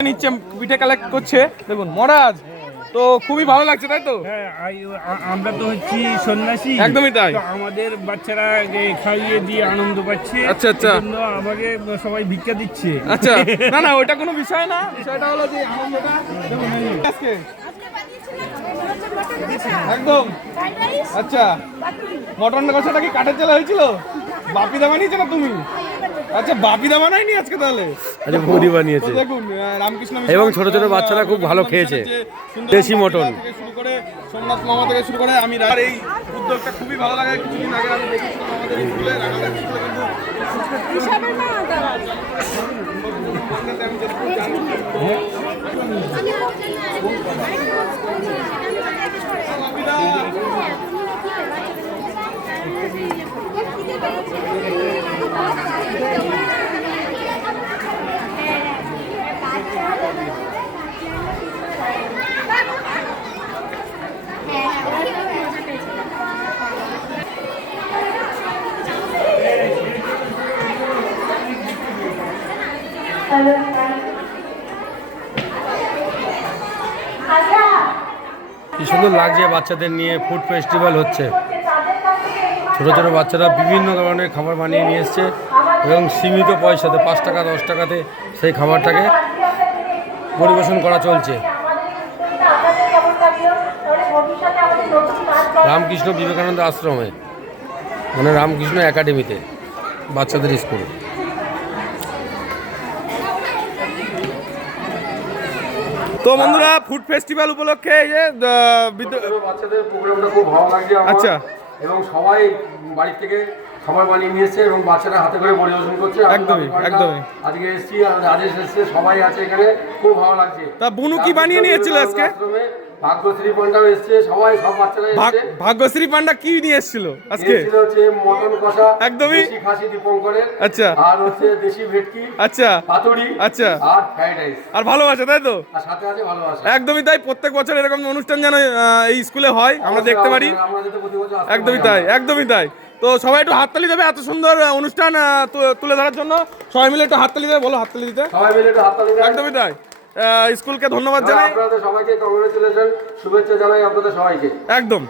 নিচ্ছে পিঠে কালেক্ট করছে দেখুন মহারাজ তো খুবই ভালো লাগছে তাই তো আমরা তো হচ্ছি সন্ন্যাসী একদমই তাই আমাদের বাচ্চারা খাইয়ে দিয়ে আনন্দ পাচ্ছে আচ্ছা আচ্ছা আমাকে সবাই ভিক্ষা দিচ্ছে আচ্ছা না না ওটা কোনো বিষয় না বিষয়টা হলো যে আনন্দটা আজকে একদম আচ্ছা মটন কষাটা কি কাঠের চালা হয়েছিল বাপিদা বানিয়েছে না তুমি আচ্ছা বাপিদা বানায়নি আজকে তাহলে আচ্ছা বৌদি বানিয়েছে দেখুন রামকৃষ্ণ এবং ছোট ছোট বাচ্চারা খুব ভালো খেয়েছে দেশি মটন থেকে শুরু করে সোমনাথ মামা থেকে শুরু করে আমি এই উদ্যোগটা খুবই ভালো লাগে কিছুদিন আগে আমি দেখেছিলাম আমাদের স্কুলে রানাঘাট স্কুলে কি সুন্দর লাগছে বাচ্চাদের নিয়ে ফুড ফেস্টিভ্যাল হচ্ছে ছোট ছোট বাচ্চারা বিভিন্ন ধরনের খাবার বানিয়ে নিয়ে এসছে এবং সীমিত পয়সাতে 5 টাকা 10 টাকাতে সেই খাবারটাকে পরিবেশন করা চলছে রামকৃষ্ণ বিবেকানন্দ আশ্রমে মানে রামকৃষ্ণ একাডেমিতে বাচ্চাদের স্কুল তো বন্ধুরা ফুড ফেস্টিভ্যাল উপলক্ষে এই যে বাচ্চাদের প্রোগ্রামটা খুব ভালো লাগছে আচ্ছা এবং সবাই বাড়ি থেকে খাবার বানিয়ে নিয়ে এসছে এবং বাচ্চারা হাতে করে পরিবেশন করছে একদমই একদমই আজকে এসছি রাজেশ এসছে সবাই আছে এখানে খুব ভালো লাগছে তা বুনু কি বানিয়ে নিয়েছিল আজকে ভাগ্যশ্রী পান্ডাও এসছে সবাই সব বাচ্চারা এসছে ভাগ্যশ্রী পান্ডা কি নিয়ে এসেছিল আজকে এসেছিল হচ্ছে মটন কষা একদমই দেশি খাসি দীপঙ্করের আচ্ছা আর হচ্ছে দেশি ভেটকি আচ্ছা পাতুরি আচ্ছা আর ফ্রাইড রাইস আর ভালোবাসা তাই তো আর সাথে আছে ভালোবাসা একদমই তাই প্রত্যেক বছর এরকম অনুষ্ঠান যেন এই স্কুলে হয় আমরা দেখতে পারি আমরা যেতে প্রতি বছর আসতে একদমই পারি তাই আমরা। একদমই তাই তো সবাই একটু হাততালি দেবে এত সুন্দর অনুষ্ঠান তুলে ধরার জন্য সবাই মিলে একটু হাততালি দেবে বলো হাততালি দিতে সবাই মিলে একটু হাততালি দেন। একদমই তাই স্কুলকে ধন্যবাদ জানাই আপনাদের সবাইকে কংগ্রেচুলেশন শুভেচ্ছা জানাই আপনাদের সবাইকে একদম